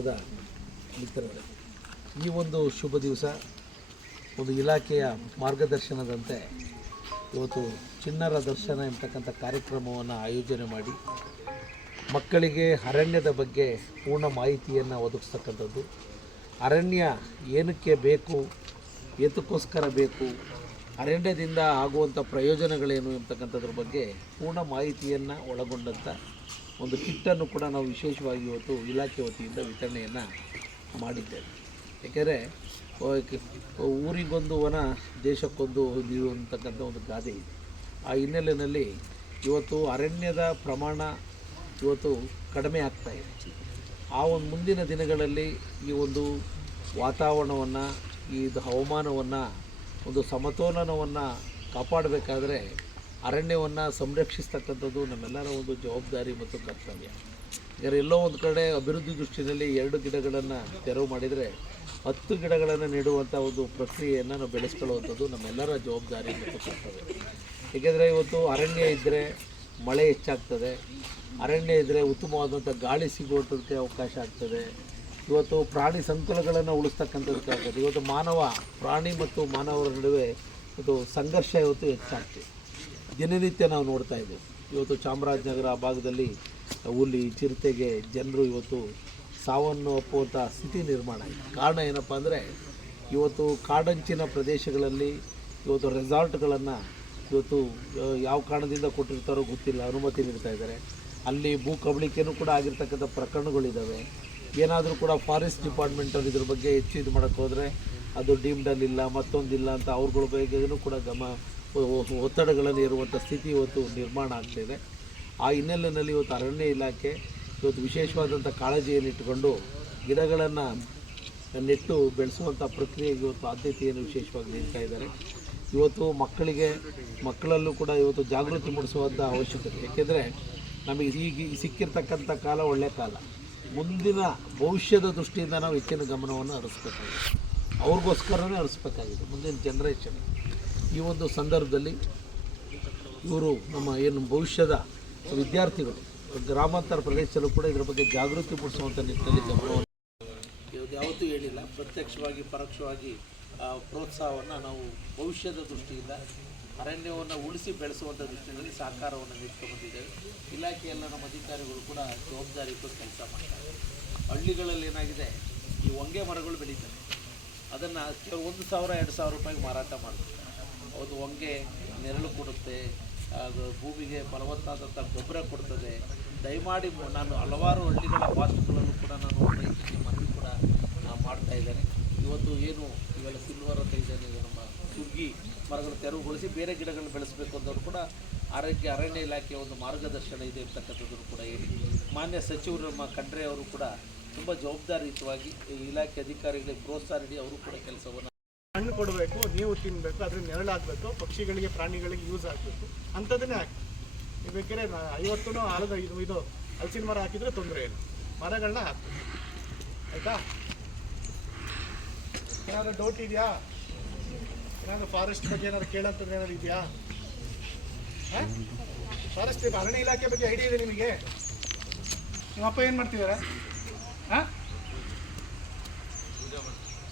ಮಿತ್ರರೇ ಈ ಒಂದು ಶುಭ ದಿವಸ ಒಂದು ಇಲಾಖೆಯ ಮಾರ್ಗದರ್ಶನದಂತೆ ಇವತ್ತು ಚಿನ್ನರ ದರ್ಶನ ಎಂಬತಕ್ಕಂಥ ಕಾರ್ಯಕ್ರಮವನ್ನು ಆಯೋಜನೆ ಮಾಡಿ ಮಕ್ಕಳಿಗೆ ಅರಣ್ಯದ ಬಗ್ಗೆ ಪೂರ್ಣ ಮಾಹಿತಿಯನ್ನು ಒದಗಿಸ್ತಕ್ಕಂಥದ್ದು. ಅರಣ್ಯ ಏನಕ್ಕೆ ಬೇಕು ಎದಕ್ಕೋಸ್ಕರ ಬೇಕು, ಅರಣ್ಯದಿಂದ ಆಗುವಂಥ ಪ್ರಯೋಜನಗಳೇನು ಎಂಬತಕ್ಕಂಥದ್ರ ಬಗ್ಗೆ ಪೂರ್ಣ ಮಾಹಿತಿಯನ್ನು ಒಳಗೊಂಡಂಥ ಒಂದು ಕಿಟ್ಟನ್ನು ಕೂಡ ನಾವು ವಿಶೇಷವಾಗಿ ಇವತ್ತು ಇಲಾಖೆ ವತಿಯಿಂದ ವಿತರಣೆಯನ್ನು ಮಾಡಿದ್ದೇವೆ. ಏಕೆಂದರೆ ಊರಿಗೊಂದು ವನ, ದೇಶಕ್ಕೊಂದು ನೀರು ಅಂತಕ್ಕಂಥ ಒಂದು ಗಾದೆ ಇದೆ. ಆ ಹಿನ್ನೆಲೆಯಲ್ಲಿ ಇವತ್ತು ಅರಣ್ಯದ ಪ್ರಮಾಣ ಇವತ್ತು ಕಡಿಮೆ ಆಗ್ತಾ ಇದೆ. ಆ ಒಂದು ಮುಂದಿನ ದಿನಗಳಲ್ಲಿ ಈ ಒಂದು ವಾತಾವರಣವನ್ನು, ಈ ಹವಾಮಾನವನ್ನು, ಒಂದು ಸಮತೋಲನವನ್ನು ಕಾಪಾಡಬೇಕಾದ್ರೆ ಅರಣ್ಯವನ್ನು ಸಂರಕ್ಷಿಸ್ತಕ್ಕಂಥದ್ದು ನಮ್ಮೆಲ್ಲರ ಒಂದು ಜವಾಬ್ದಾರಿ ಮತ್ತು ಕರ್ತವ್ಯ. ಯಾಕಂದರೆ ಎಲ್ಲೋ ಒಂದು ಕಡೆ ಅಭಿವೃದ್ಧಿ ದೃಷ್ಟಿಯಲ್ಲಿ ಎರಡು ಗಿಡಗಳನ್ನು ತೆರವು ಮಾಡಿದರೆ ಹತ್ತು ಗಿಡಗಳನ್ನು ನೆಡುವಂಥ ಒಂದು ಪ್ರಕ್ರಿಯೆಯನ್ನು ನಾವು ಬೆಳೆಸ್ಕೊಳ್ಳುವಂಥದ್ದು ನಮ್ಮೆಲ್ಲರ ಜವಾಬ್ದಾರಿ ಮತ್ತು ಕರ್ತವ್ಯ. ಏಕೆಂದರೆ ಇವತ್ತು ಅರಣ್ಯ ಇದ್ದರೆ ಮಳೆ ಹೆಚ್ಚಾಗ್ತದೆ. ಅರಣ್ಯ ಇದ್ದರೆ ಉತ್ತಮವಾದಂಥ ಗಾಳಿ ಸಿಗುವಂಥದ್ದಕ್ಕೆ ಅವಕಾಶ ಆಗ್ತದೆ. ಇವತ್ತು ಪ್ರಾಣಿ ಸಂಕುಲಗಳನ್ನು ಉಳಿಸ್ತಕ್ಕಂಥದ್ದಕ್ಕಾಗ್ತದೆ ಇವತ್ತು ಮಾನವ ಪ್ರಾಣಿ ಮತ್ತು ಮಾನವರ ನಡುವೆ ಇದು ಸಂಘರ್ಷ ಇವತ್ತು ಹೆಚ್ಚಾಗ್ತದೆ. ದಿನನಿತ್ಯ ನಾವು ನೋಡ್ತಾ ಇದ್ದೇವೆ. ಇವತ್ತು ಚಾಮರಾಜನಗರ ಭಾಗದಲ್ಲಿ ಹುಲಿ ಚಿರತೆಗೆ ಜನರು ಇವತ್ತು ಸಾವನ್ನು ಒಪ್ಪುವಂಥ ಸ್ಥಿತಿ ನಿರ್ಮಾಣ ಆಗಿದೆ ಕಾರಣ ಏನಪ್ಪ ಅಂದರೆ ಇವತ್ತು ಕಾಡಂಚಿನ ಪ್ರದೇಶಗಳಲ್ಲಿ ಇವತ್ತು ರೆಸಾರ್ಟ್ಗಳನ್ನು ಇವತ್ತು ಯಾವ ಕಾರಣದಿಂದ ಕೊಟ್ಟಿರ್ತಾರೋ ಗೊತ್ತಿಲ್ಲ. ಅನುಮತಿ ನೀಡ್ತಾ ಇದ್ದಾರೆ. ಅಲ್ಲಿ ಭೂ ಕಬಳಿಕೆನೂ ಕೂಡ ಆಗಿರ್ತಕ್ಕಂಥ ಪ್ರಕರಣಗಳಿದ್ದಾವೆ ಏನಾದರೂ ಕೂಡ ಫಾರೆಸ್ಟ್ ಡಿಪಾರ್ಟ್ಮೆಂಟಲ್ಲಿ ಇದ್ರ ಬಗ್ಗೆ ಹೆಚ್ಚು ಇದು ಮಾಡೋಕ್ಕೆ ಹೋದರೆ ಅದು ಡೀಮ್ಡಲ್ಲಿಲ್ಲ ಮತ್ತೊಂದಿಲ್ಲ ಅಂತ ಅವ್ರಗಳ ಬಗ್ಗೆನೂ ಕೂಡ ಗಮ ಒತ್ತಡಗಳಲ್ಲಿ ಇರುವಂಥ ಸ್ಥಿತಿ ಇವತ್ತು ನಿರ್ಮಾಣ ಆಗ್ತಿದೆ. ಆ ಹಿನ್ನೆಲೆಯಲ್ಲಿ ಇವತ್ತು ಅರಣ್ಯ ಇಲಾಖೆ ಇವತ್ತು ವಿಶೇಷವಾದಂಥ ಕಾಳಜಿಯನ್ನು ಇಟ್ಟುಕೊಂಡು ಗಿಡಗಳನ್ನು ನೆಟ್ಟು ಬೆಳೆಸುವಂಥ ಪ್ರಕ್ರಿಯೆಗೆ ಇವತ್ತು ಆದ್ಯತೆಯನ್ನು ವಿಶೇಷವಾಗಿ ನೀಡ್ತಾ ಇದ್ದಾರೆ. ಇವತ್ತು ಮಕ್ಕಳಿಗೆ, ಮಕ್ಕಳಲ್ಲೂ ಕೂಡ ಇವತ್ತು ಜಾಗೃತಿ ಮೂಡಿಸುವಂಥ ಅವಶ್ಯಕತೆ, ಏಕೆಂದರೆ ನಮಗೆ ಈಗ ಸಿಕ್ಕಿರ್ತಕ್ಕಂಥ ಕಾಲ ಒಳ್ಳೆಯ ಕಾಲ. ಮುಂದಿನ ಭವಿಷ್ಯದ ದೃಷ್ಟಿಯಿಂದ ನಾವು ಹೆಚ್ಚಿನ ಗಮನವನ್ನು ಹರಿಸ್ಬೇಕಾಗಿದೆ ಅವ್ರಿಗೋಸ್ಕರನೇ ಹರಿಸ್ಬೇಕಾಗಿದೆ. ಮುಂದಿನ ಜನ್ರೇಷನ್ ಈ ಒಂದು ಸಂದರ್ಭದಲ್ಲಿ ಇವರು ನಮ್ಮ ಏನು ಭವಿಷ್ಯದ ವಿದ್ಯಾರ್ಥಿಗಳು, ಗ್ರಾಮಾಂತರ ಪ್ರದೇಶದಲ್ಲೂ ಕೂಡ ಇದರ ಬಗ್ಗೆ ಜಾಗೃತಿ ಮೂಡಿಸುವಂಥ ನಿಟ್ಟಿನಲ್ಲಿ ಗಮನವನ್ನು ಯಾವತ್ತೂ ಹೇಳಿಲ್ಲ. ಪ್ರತ್ಯಕ್ಷವಾಗಿ, ಪರೋಕ್ಷವಾಗಿ ಪ್ರೋತ್ಸಾಹವನ್ನು ನಾವು ಭವಿಷ್ಯದ ದೃಷ್ಟಿಯಿಂದ, ಅರಣ್ಯವನ್ನು ಉಳಿಸಿ ಬೆಳೆಸುವಂಥ ದೃಷ್ಟಿಯಲ್ಲಿ ಸಹಕಾರವನ್ನು ನೀಡ್ಕೊಂಡು ಬಂದಿದ್ದೇವೆ ಇಲಾಖೆಯಲ್ಲ ನಮ್ಮ ಅಧಿಕಾರಿಗಳು ಕೂಡ ಜವಾಬ್ದಾರಿಯುತ ಕೆಲಸ ಮಾಡ್ತಾರೆ. ಹಳ್ಳಿಗಳಲ್ಲಿ ಏನಾಗಿದೆ, ಈ ಹೊಂಗೆ ಮರಗಳು ಬೆಳೀತವೆ. ಅದನ್ನು ಕೆಲವು ಒಂದು ಸಾವಿರ, ಎರಡು ಸಾವಿರ ರೂಪಾಯಿಗೆ ಮಾರಾಟ ಮಾಡ್ತಾರೆ. ಅದು ಹೊಂಗೆ ನೆರಳು ಕೊಡುತ್ತೆ, ಅದು ಭೂಮಿಗೆ ಫಲವತ್ತಾದಂಥ ಗೊಬ್ಬರ ಕೊಡ್ತದೆ. ದಯಮಾಡಿ ನಾನು ಹಲವಾರು ಹಳ್ಳಿಗಳ ವಾಸ್ತುಗಳಲ್ಲೂ ಕೂಡ ನಾನು ರೈತರಿಗೆ ಮನವಿ ಕೂಡ ಮಾಡ್ತಾ ಇದ್ದೇನೆ. ಇವತ್ತು ಏನು, ಇವೆಲ್ಲ ಸಿಲ್ವರ್ ಅಂತ ಇದ್ದೇನೆ ನಮ್ಮ ಸುಗ್ಗಿ ಮರಗಳು ತೆರವುಗೊಳಿಸಿ ಬೇರೆ ಗಿಡಗಳನ್ನು ಬೆಳೆಸಬೇಕು ಅಂತವ್ರು ಕೂಡ ಆರೋಗ್ಯ ಅರಣ್ಯ ಇಲಾಖೆಯ ಒಂದು ಮಾರ್ಗದರ್ಶನ ಇದೆ ಅಂತಕ್ಕಂಥದ್ದನ್ನು ಕೂಡ ಹೇಳಿ. ಮಾನ್ಯ ಸಚಿವರು ನಮ್ಮ ಖಂಡ್ರೆ ಅವರು ಕೂಡ ತುಂಬ ಜವಾಬ್ದಾರಿಯುತವಾಗಿ ಇಲಾಖೆ ಅಧಿಕಾರಿಗಳಿಗೆ ಪ್ರೋತ್ಸಾಹ ನೀಡಿ ಅವರು ಕೂಡ ಕೆಲಸವನ್ನು ಹಣ್ಣು ಕೊಡಬೇಕು, ನೀವು ತಿನ್ನಬೇಕು ಅದ್ರ ನೆರಳಾಗಬೇಕು, ಪಕ್ಷಿಗಳಿಗೆ, ಪ್ರಾಣಿಗಳಿಗೆ ಯೂಸ್ ಆಗಬೇಕು. ಅಂಥದ್ದನ್ನೇ ಹಾಕಿ. ನೀವು ಬೇಕಾದ್ರೆ ಐವತ್ತು ಆಲದ ಇದು ಇದು ಹಲಸಿನ ಮರ ಹಾಕಿದ್ರೆ ತೊಂದರೆ ಇಲ್ಲ. ಮರಗಳನ್ನ ಹಾಕಿ ಆಯಿತಾ? ಏನಾದರೂ ಡೌಟ್ ಇದೆಯಾ? ಏನಾದರೂ ಫಾರೆಸ್ಟ್ ಬಗ್ಗೆ ಏನಾದ್ರು ಕೇಳೋಂಥದ್ದು ಏನಾದ್ರು ಇದೆಯಾ? ಫಾರೆಸ್ಟ್ ಅರಣ್ಯ ಇಲಾಖೆ ಬಗ್ಗೆ ಐಡಿಯಾ ಇದೆ ನಿಮಗೆ? ನಿಮ್ಮಪ್ಪ ಏನು ಮಾಡ್ತಿದ್ದಾರೆ?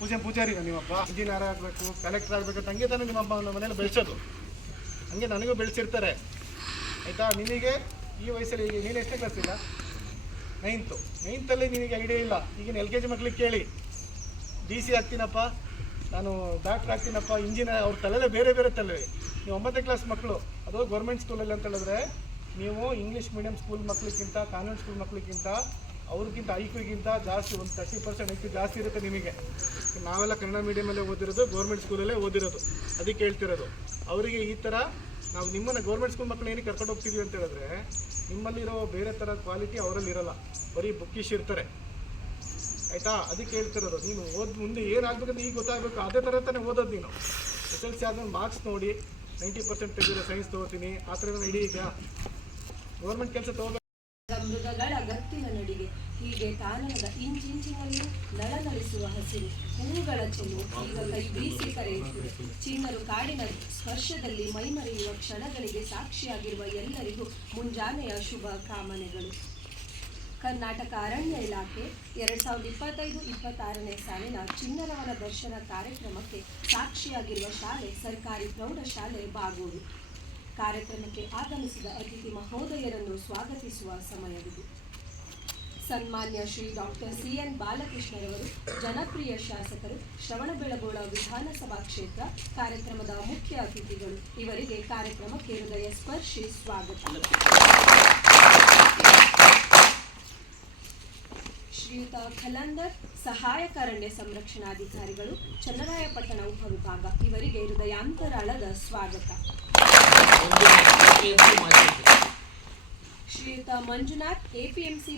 ಪೂಜೆ ಪೂಜಾರಿ ನಿಮ್ಮಪ್ಪ. ಇಂಜಿನಿಯರ್ ಆಗಬೇಕು ಕಲೆಕ್ಟರ್ ಆಗಬೇಕು ಹಂಗೆ ತಾನೇ ನಿಮ್ಮಪ್ಪ ನಮ್ಮ ಮನೇಲಿ ಬೆಳೆಸೋದು. ಹಂಗೆ ನನಗೂ ಬೆಳೆಸಿರ್ತಾರೆ. ಆಯಿತಾ? ನಿನಗೆ ಈ ವಯಸ್ಸಲ್ಲಿ ಈಗ ನೀನು ಎಷ್ಟೇ ಕ್ಲಾಸ್ ನೈನ್ತು ನೈನ್ತಲ್ಲಿ ನಿನಗೆ ಐಡಿಯಾ ಇಲ್ಲ. ಈಗಿನ ಎಲ್ ಕೆ ಜಿ ಮಕ್ಳಿಗೆ ಕೇಳಿ. ಡಿ ಸಿ ಆಗ್ತೀನಪ್ಪ. ನಾನು ಡಾಕ್ಟ್ರ್ ಆಗ್ತೀನಪ್ಪ ಇಂಜಿನಿಯರ್ ಅವ್ರ ತಲೆಲ್ಲೇ ಬೇರೆ ಬೇರೆ ತಲೆ. ನೀವು ಒಂಬತ್ತನೇ ಕ್ಲಾಸ್ ಮಕ್ಕಳು ಅದು ಗೌರ್ಮೆಂಟ್ ಸ್ಕೂಲಲ್ಲಿ ಅಂತ ಹೇಳಿದ್ರೆ, ನೀವು ಇಂಗ್ಲೀಷ್ ಮೀಡಿಯಂ ಸ್ಕೂಲ್ ಮಕ್ಕಳಿಗಿಂತ ಕಾನ್ವೆಂಟ್ ಸ್ಕೂಲ್ ಮಕ್ಳಿಗಿಂತ ಅವ್ರಿಗಿಂತ ಐಕ್ವಿಗಿಂತ ಜಾಸ್ತಿ ಒಂದು ತರ್ಟಿ ಪರ್ಸೆಂಟ್ ಐಕ್ಯು ಜಾಸ್ತಿ ಇರುತ್ತೆ ನಿಮಗೆ. ನಾವೆಲ್ಲ ಕನ್ನಡ ಮೀಡಿಯಮಲ್ಲೇ ಓದಿರೋದು ಗೌರ್ಮೆಂಟ್ ಸ್ಕೂಲಲ್ಲೇ ಓದಿರೋದು. ಅದಕ್ಕೆ ಹೇಳ್ತಿರೋದು. ಅವರಿಗೆ ಈ ಥರ ನಾವು ನಿಮ್ಮನ್ನು ಗೌರ್ಮೆಂಟ್ ಸ್ಕೂಲ್ ಮಕ್ಕಳು ಏನಕ್ಕೆ ಕರ್ಕೊಂಡು ಹೋಗ್ತಿದ್ವಿ ಅಂತ ಹೇಳಿದ್ರೆ, ನಿಮ್ಮಲ್ಲಿರೋ ಬೇರೆ ಥರ ಕ್ವಾಲಿಟಿ ಅವರಲ್ಲಿ ಇರಲ್ಲ. ಬರೀ ಬುಕ್ಕಿಶ್ ಇರ್ತಾರೆ. ಆಯಿತಾ? ಅದಕ್ಕೆ ಹೇಳ್ತಿರೋದು. ನೀನು ಓದ್ ಮುಂದೆ ಏನಾಗಬೇಕಂತ ಈಗ ಗೊತ್ತಾಗಬೇಕು. ಅದೇ ಥರ ತಾನೇ ಓದೋದು ನೀನು. ಎಸ್ ಎಲ್ ಸಿ ಆದ್ಮೇಲೆ ಮಾರ್ಕ್ಸ್ ನೋಡಿ ನೈಂಟಿ ಪರ್ಸೆಂಟ್ ತೆಗೆದಿರೋ ಸೈನ್ಸ್ ತೊಗೋತೀನಿ. ಆ ಥರ ಐಡಿಯಾ ಗೌರ್ಮೆಂಟ್ ಕೆಲಸ ತೊಗೋಬೇಕು. ಹೀಗೆ ಕಾನನದ ಇಂಚಿಂಚಿನಲ್ಲಿ ನಳನಳಿಸುವ ಹಸಿರು ಹೂವುಗಳ ಚೆಲು ಈಗ ಕೈ ಬೀಸಿ ಕರೆಯುತ್ತಿದೆ. ಚಿನ್ನರು ಕಾಡಿನ ಸ್ಪರ್ಶದಲ್ಲಿ ಮೈಮರೆಯುವ ಕ್ಷಣಗಳಿಗೆ ಸಾಕ್ಷಿಯಾಗಿರುವ ಎಲ್ಲರಿಗೂ ಮುಂಜಾನೆಯ ಶುಭ ಕಾಮನೆಗಳು. ಕರ್ನಾಟಕ ಅರಣ್ಯ ಇಲಾಖೆ ಎರಡ್ ಸಾವಿರದ ಇಪ್ಪತ್ತೈದು ಇಪ್ಪತ್ತಾರನೇ ಸಾಲಿನ ಚಿನ್ನರವನ ದರ್ಶನ ಕಾರ್ಯಕ್ರಮಕ್ಕೆ ಸಾಕ್ಷಿಯಾಗಿರುವ ಶಾಲೆ ಸರ್ಕಾರಿ ಪ್ರೌಢಶಾಲೆ ಬಾಗೂರು. ಕಾರ್ಯಕ್ರಮಕ್ಕೆ ಆಗಮಿಸಿದ ಅತಿಥಿ ಮಹೋದಯರನ್ನು ಸ್ವಾಗತಿಸುವ ಸಮಯವಿದು. ಸನ್ಮಾನ್ಯ ಶ್ರೀ ಡಾಕ್ಟರ್ ಸಿ ಎನ್ ಬಾಲಕೃಷ್ಣರವರು, ಜನಪ್ರಿಯ ಶಾಸಕರು, ಶ್ರವಣಬೆಳಗೊಳ ವಿಧಾನಸಭಾ ಕ್ಷೇತ್ರ ಕಾರ್ಯಕ್ರಮದ ಮುಖ್ಯ ಅತಿಥಿಗಳು. ಇವರಿಗೆ ಕಾರ್ಯಕ್ರಮಕ್ಕೆ ಹೃದಯ ಸ್ಪರ್ಶಿ ಸ್ವಾಗತ. ಶ್ರೀಯುತ ಖಲಂದರ್ ಸಹಾಯಕ ಅರಣ್ಯ ಸಂರಕ್ಷಣಾಧಿಕಾರಿಗಳು, ಚನ್ನರಾಯಪಟ್ಟಣ ಉಪವಿಭಾಗ. ಇವರಿಗೆ ಹೃದಯಾಂತರಾಳದ ಸ್ವಾಗತ. ಶ್ರೀಯುತ ಮಂಜುನಾಥ್, ಎಪಿಎಂಸಿ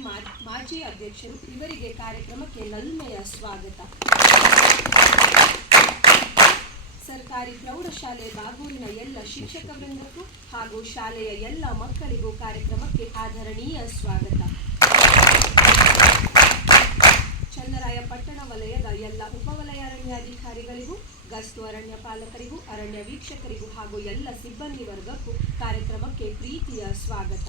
ಮಾಜಿ ಅಧ್ಯಕ್ಷರು ಇವರಿಗೆ ಕಾರ್ಯಕ್ರಮಕ್ಕೆ ನಲ್ಮೆಯ ಸ್ವಾಗತ. ಸರ್ಕಾರಿ ಪ್ರೌಢಶಾಲೆ ಬಾಗೂರಿನ ಎಲ್ಲ ಶಿಕ್ಷಕ ವೃಂದಕ್ಕೂ ಹಾಗೂ ಶಾಲೆಯ ಎಲ್ಲ ಮಕ್ಕಳಿಗೂ ಕಾರ್ಯಕ್ರಮಕ್ಕೆ ಆದರಣೀಯ ಸ್ವಾಗತ. ಚನ್ನರಾಯಪಟ್ಟಣ ವಲಯದ ಎಲ್ಲ ಉಪವಲಯ ಅರಣ್ಯಾಧಿಕಾರಿಗಳಿಗೂ ಗಸ್ತು ಅರಣ್ಯ ಪಾಲಕರಿಗೂ, ಅರಣ್ಯ ವೀಕ್ಷಕರಿಗೂ ಹಾಗೂ ಎಲ್ಲ ಸಿಬ್ಬಂದಿ ವರ್ಗಕ್ಕೂ ಕಾರ್ಯಕ್ರಮಕ್ಕೆ ಪ್ರೀತಿಯ ಸ್ವಾಗತ.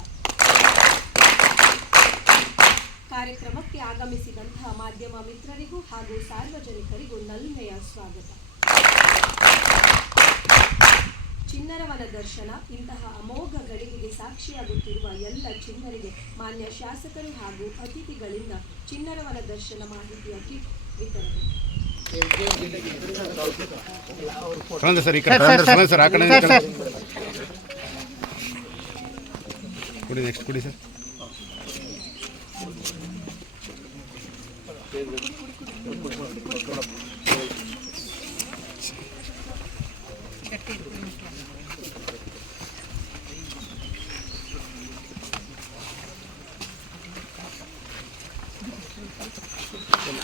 ಕಾರ್ಯಕ್ರಮಕ್ಕೆ ಆಗಮಿಸಿದಂತಹ ಮಾಧ್ಯಮ ಮಿತ್ರರಿಗೂ ಹಾಗೂ ಸಾರ್ವಜನಿಕರಿಗೂ ನಲ್ಮೆಯ ಸ್ವಾಗತ. ಚಿನ್ನರವನ ದರ್ಶನ ಇಂತಹ ಅಮೋಘ ಗಳಿಗೆಗೆ ಸಾಕ್ಷಿಯಾಗುತ್ತಿರುವ ಎಲ್ಲ ಚಿನ್ನರಿಗೆ ಮಾನ್ಯ ಶಾಸಕರು ಹಾಗೂ ಅತಿಥಿಗಳಿಂದ ಚಿನ್ನರವನ ದರ್ಶನ ಮಾಹಿತಿಯ ಕಿಟ್ ವಿತರಣೆ. ಕೊಡಿ ನೆಕ್ಸ್ಟ್ ಕುಡಿ ಸರ್.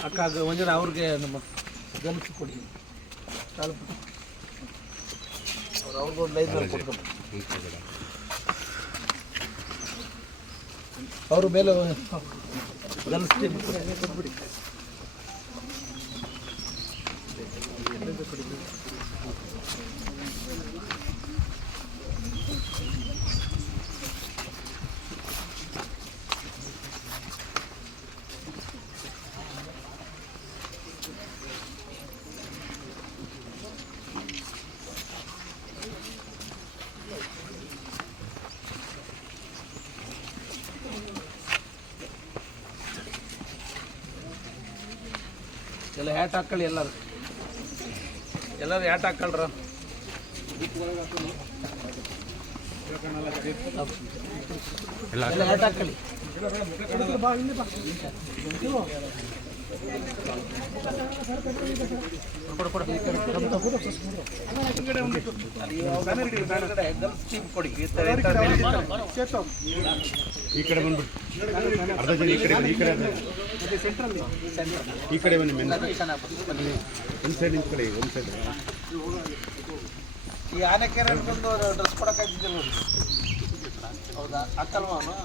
ಅಕ್ಕ ಒಂದಿನ ಅವ್ರಿಗೆ ನಮ್ಮ ಗಮನಿಸಿ ಕೊಡಿ ಅವ್ರು ಅವ್ರಿಗೊಂದು ಲೈನ್ ಕೊಡ್ಕೊಂಡು ಅವ್ರ ಮೇಲೆ ಗಮನಿಸ್ತೀವಿ ಕೊಟ್ಬಿಡಿ ಎಲ್ಲ ಹ್ಯಾಟ್ ಹಾಕೊಳ್ಳಿ ಎಲ್ಲರೂ. ಎಲ್ಲರೂ ಹ್ಯಾಟ್ ಹಾಕೊಳ್ರ ಎಲ್ಲ ಹ್ಯಾಟ್ ಹಾಕೊಳ್ಳಿ ಈ ಕಡೆ ಬಂದ್ಬಿಟ್ಟು ಅರ್ಧ ಜನ ಈ ಕಡೆ ಈ ಕಡೆ. ಈ ಕಡೆ ಬನ್ನಿ ಮೆನ್. ಒಂದು ಸೈಡ್ ಈ ಕಡೆ ಒಂದು ಸೈಡ್ ಈ ಆನೆಕೆರೆ ಒಂದು ಡ್ರೆಸ್ ಕೊಡಕ್ಕಾಗ್ತಿದ್ದಿಲ್ಲ ಹೌದಾ? ಅಕ್ಕಲ್ವಾ ಅವನು